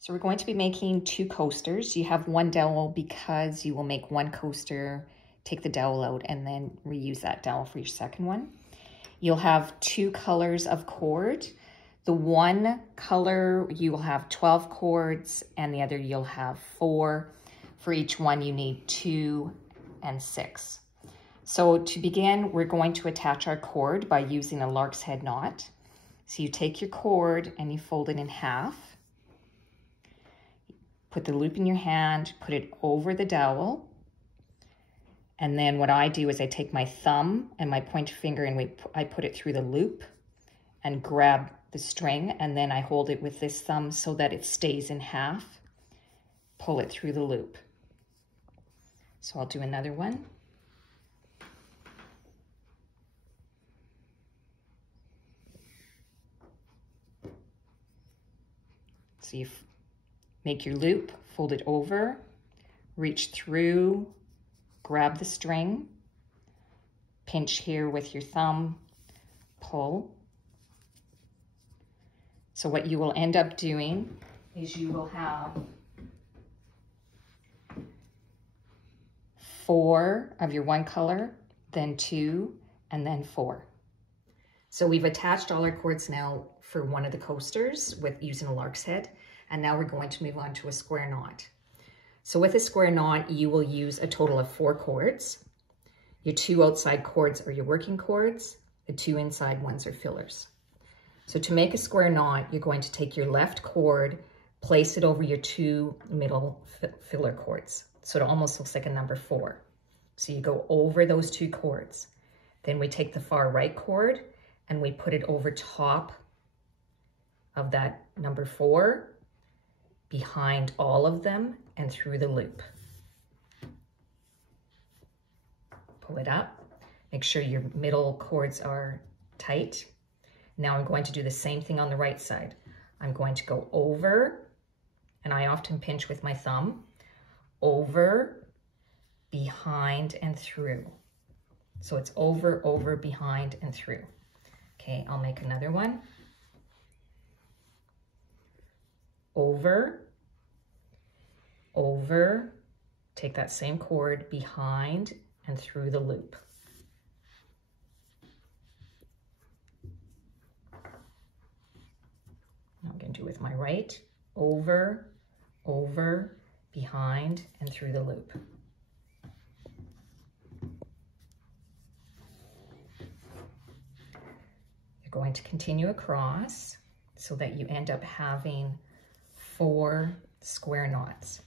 So we're going to be making 2 coasters. You have 1 dowel because you will make 1 coaster, take the dowel out, and then reuse that dowel for your second one. You'll have 2 colors of cord. The one color you will have 12 cords and the other you'll have 4. For each one you need 2 and 6. So to begin, we're going to attach our cord by using a lark's head knot. So you take your cord and you fold it in half. Put the loop in your hand, put it over the dowel. And then what I do is I take my thumb and my pointer finger and I put it through the loop and grab the string, and then I hold it with this thumb so that it stays in half. Pull it through the loop. So I'll do another one. So you make your loop, fold it over, reach through, grab the string, pinch here with your thumb, pull. So what you will end up doing is you will have 4 of your one color, then 2, and then 4. So we've attached all our cords now for one of the coasters with using a lark's head, and now we're going to move on to a square knot. So with a square knot, you will use a total of 4 cords. Your 2 outside cords are your working cords, the 2 inside ones are fillers. So to make a square knot, you're going to take your left cord, place it over your 2 middle filler cords. So it almost looks like a number 4. So you go over those 2 cords. Then we take the far right cord and we put it over top of that number 4, behind all of them and through the loop. Pull it up. Make sure your middle cords are tight. Now I'm going to do the same thing on the right side. I'm going to go over, and I often pinch with my thumb, over, behind, and through. So it's over, over, behind, and through. Okay, I'll make another one. Over, over, take that same cord, behind, and through the loop. Now I'm going to do with my right, over, over, behind, and through the loop. You're going to continue across so that you end up having 4 square knots.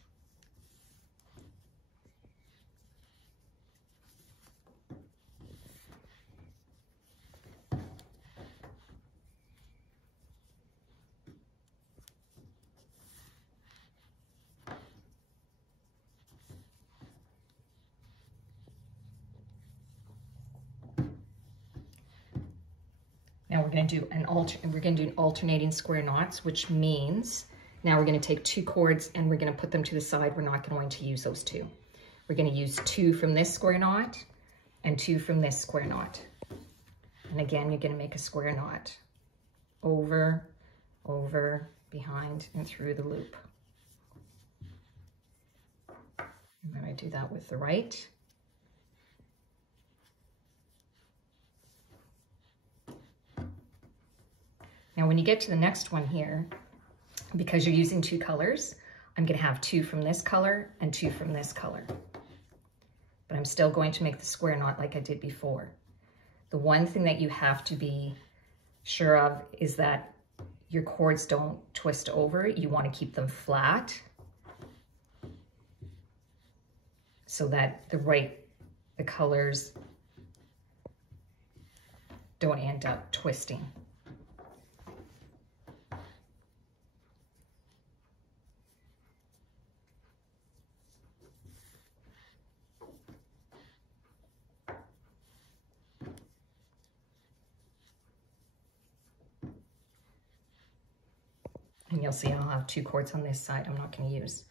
Now we're going to do an alternating square knots, which means now we're going to take 2 cords and we're going to put them to the side. We're not going to use those 2. We're going to use 2 from this square knot and 2 from this square knot. And again, you're going to make a square knot. Over, over, behind, and through the loop. And then I do that with the right. Now when you get to the next one here, because you're using 2 colors, I'm going to have 2 from this color and 2 from this color. But I'm still going to make the square knot like I did before. The one thing that you have to be sure of is that your cords don't twist over. You want to keep them flat so that the colors don't end up twisting. And you'll see I'll have 2 cords on this side I'm not going to use.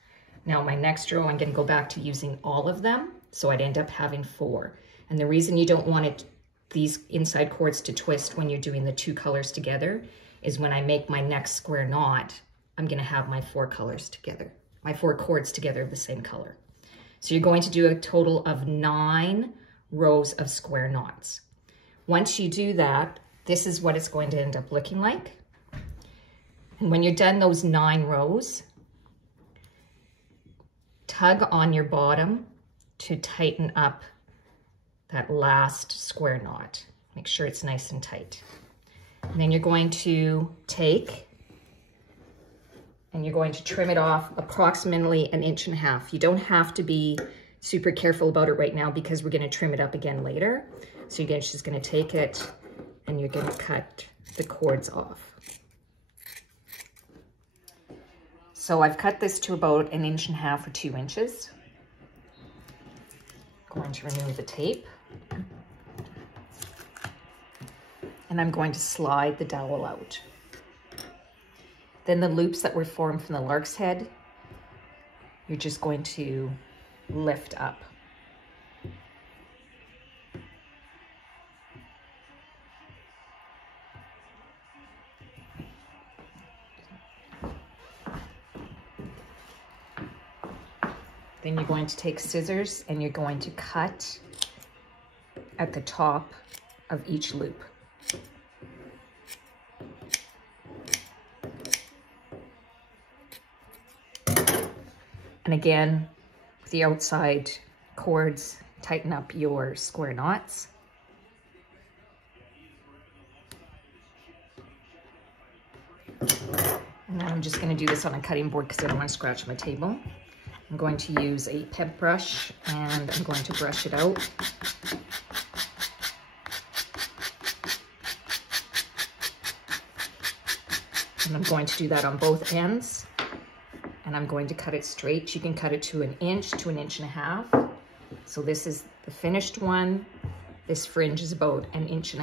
Now my next row, I'm going to go back to using all of them, so I'd end up having 4. And the reason you don't want these inside cords to twist when you're doing the 2 colors together is when I make my next square knot, I'm gonna have my 4 colors together, my 4 cords together of the same color. So you're going to do a total of 9 rows of square knots. Once you do that, this is what it's going to end up looking like. And when you're done those 9 rows, tug on your bottom to tighten up that last square knot. Make sure it's nice and tight. And then you're going to take and you're going to trim it off approximately 1.5 inches. You don't have to be super careful about it right now because we're going to trim it up again later. So you're just going to take it and you're going to cut the cords off. So I've cut this to about 1.5 inches or 2 inches. I'm going to remove the tape. And I'm going to slide the dowel out. Then the loops that were formed from the lark's head, you're just going to lift up. Then you're going to take scissors and you're going to cut at the top of each loop. And again, with the outside cords, tighten up your square knots. And I'm just going to do this on a cutting board because I don't want to scratch my table. I'm going to use a pep brush and I'm going to brush it out. And I'm going to do that on both ends. And I'm going to cut it straight. You can cut it to 1 inch to 1.5 inches. So this is the finished one. This fringe is about 1.5 inches.